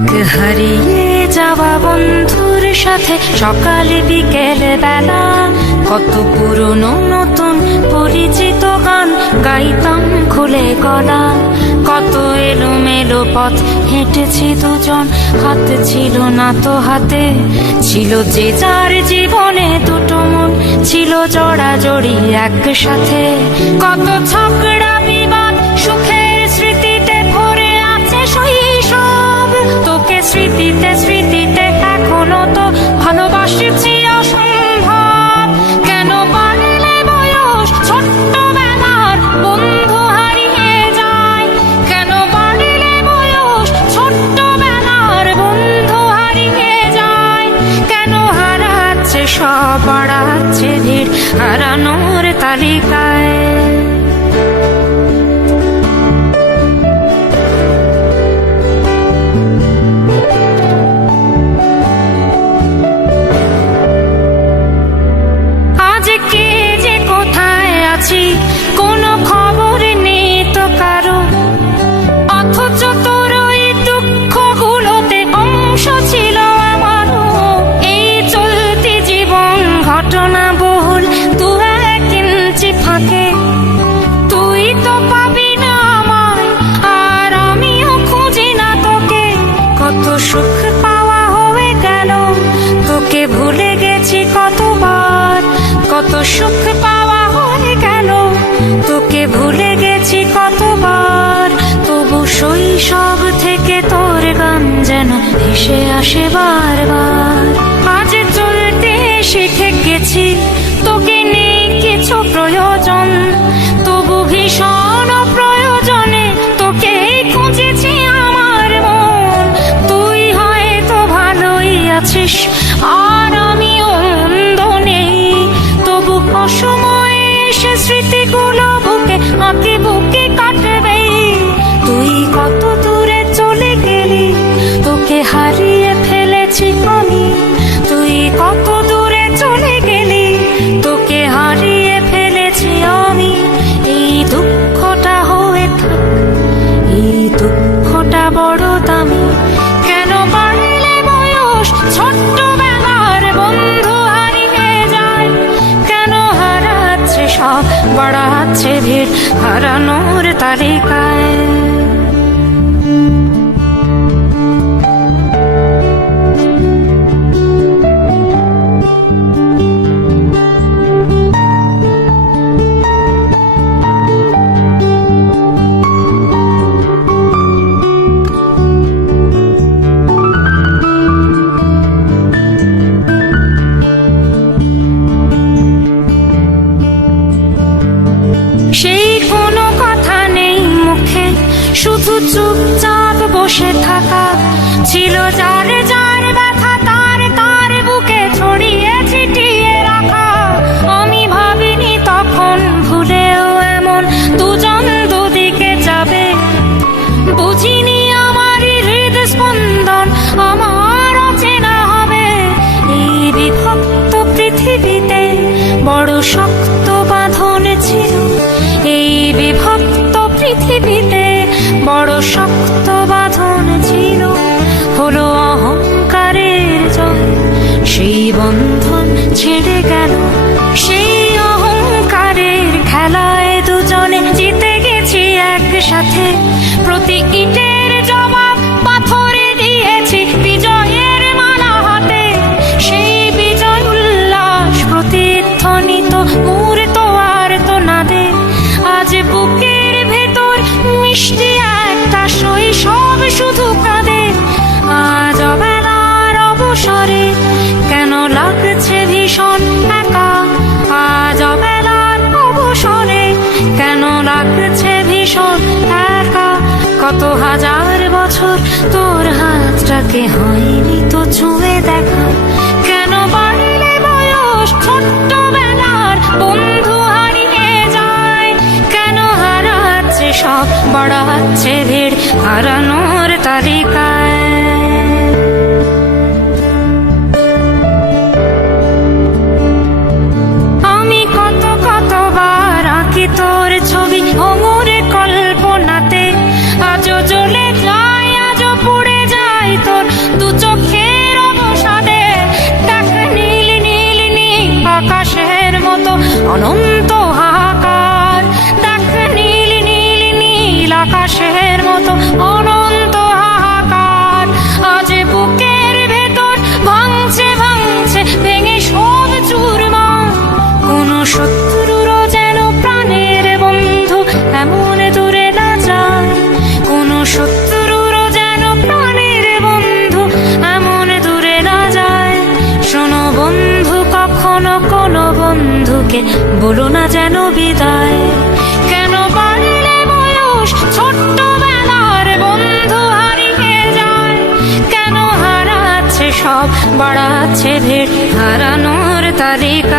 এক হারিয়ে যাওয়া বন্ধুর সাথে সকালে বিকেল বেলা কত পুরনো নতুন পরিচিত গান গাইতাম খুলে গলা। কত এলোমেলো পথ হেঁটেছি দুজন, হাত ছিল না তো হাতে, ছিল যে যার জীবনে দুটো মন, ছিল জড়াজড়ি একসাথে। কত ঝগড়া বিবাদ সুখের স্মৃতিতে ভরে আছে শৈশব, তোকে স্মৃতিতে স্মৃতিতে এখনো তো ভালোবাসছি অসম্ভব। কেন বাড়লে বয়স ছোট্টবেলার বন্ধু হারিয়ে যায়, কেন বাড়লে বয়স ছোট্টবেলার বন্ধু হারিয়ে যায়, কেন হারাচ্ছে সব বাড়াচ্ছে ভিড় হারানোর তালিকায়। কোনো খবর নেই তো কারো, অথচ তোর ওই দুঃখগুলোতে অংশ ছিল আমারও। এই চলতি জীবন ঘটনা বহুল দু এক ইঞ্চি ফাঁকে, তুই তো পাবি না আমায় আর আমিও খুঁজি না তোকে। কত সুখ পাওয়া হয়ে গেল, তোকে ভুলে গেছি কতবার। কত সুখ পাওয়া হয়ে গেল, তোকে ভুলে গেছি কতবার। তবু শৈশব থেকে তোর গান যেন ভেসে আসে বারবার। আজ চলতে শিখে গেছি, তোকে নেই কিছু প্রয়োজন, তবু ভীষণ প্রয়োজনে তোকে খুঁজেছি আমার মন। তুই হয়তো ভালোই আছিস আর আমিও মন্দ নেই, তবু অসময়ে এসে স্মৃতিগুলো বুকে আঁকি বুকে কাটবে। তুই কত দূরে চলে গেলি, তোকে হারিয়ে ফেলেছি আমি। তুই কত দূরে চলে গেলি, তোকে হারিয়ে ফেলেছি আমি। এই দুঃখটা হয়ে থাক, এই দুঃখটা বড় দামি। কেন বাড়লে বয়স ছোট্টবেলার বন্ধু হারিয়ে যায়, কেন হারাচ্ছে সব বাড়াচ্ছে ভিড় হারানোর তালিকায়। সেই কোনো কথা নেই মুখে, শুধু চুপচাপ বসে থাকা। ছিল যার যার ব্যথা তার তার বুকে ছড়িয়ে ছিটিয়ে রাখা। আমি ভাবিনি তখন ভুলেও এমন দুজন দুদিকে যাবে, বুঝিনি আমার হৃদ স্পন্দন আমার অচেনা হবে। এই বিভক্ত পৃথিবীতে বড় শক্ত বাঁধন ছিল, এই বিভক্ত পৃথিবীতে বড় শক্ত বাঁধন ছিল। হলো অহংকারের জয়, সেই বন্ধন ছেড়ে গেল। সেই অহংকারের খেলায় দুজনে জিতে গেছি একসাথে। প্রতি ইটের জবাব পাথরে দিয়েছি বিজয়ের মালা হাতে। সেই বিজয় উল্লাস প্রতিধ্বনিত মুহূর্ত আর তো নাদে। আজ বুকের ভেতর মিষ্টি একটা শৈশব শুধু কাঁদে। আজ অবেলার অবসরে কেন লাগছে ভীষণ একা, আজ অবেলার অবসরে কেন লাগছে ভীষণ একা। কত হাজার বছর তোর হাতটাকে হয়নি তো ছুঁয়ে দেখা। কেন বাড়লে বয়স ছোট্টবেলার বন্ধু হারিয়ে যায়, কেন হারাচ্ছে সব বাড়াচ্ছে ভিড় হারানোর তালিকায়। আমি কতবার আঁকি তোর ছবি ভঙুরে কল্পনাতে, আজও জ্বলে যায় আজও পুড়ে যায় তোর যেন বিদায়। কেন বাড়লে বয়স ছোট্টবেলার বন্ধু হারিয়ে যায়, কেন হারাচ্ছে সব বাড়াচ্ছে ভিড়, হারানোর তারিখ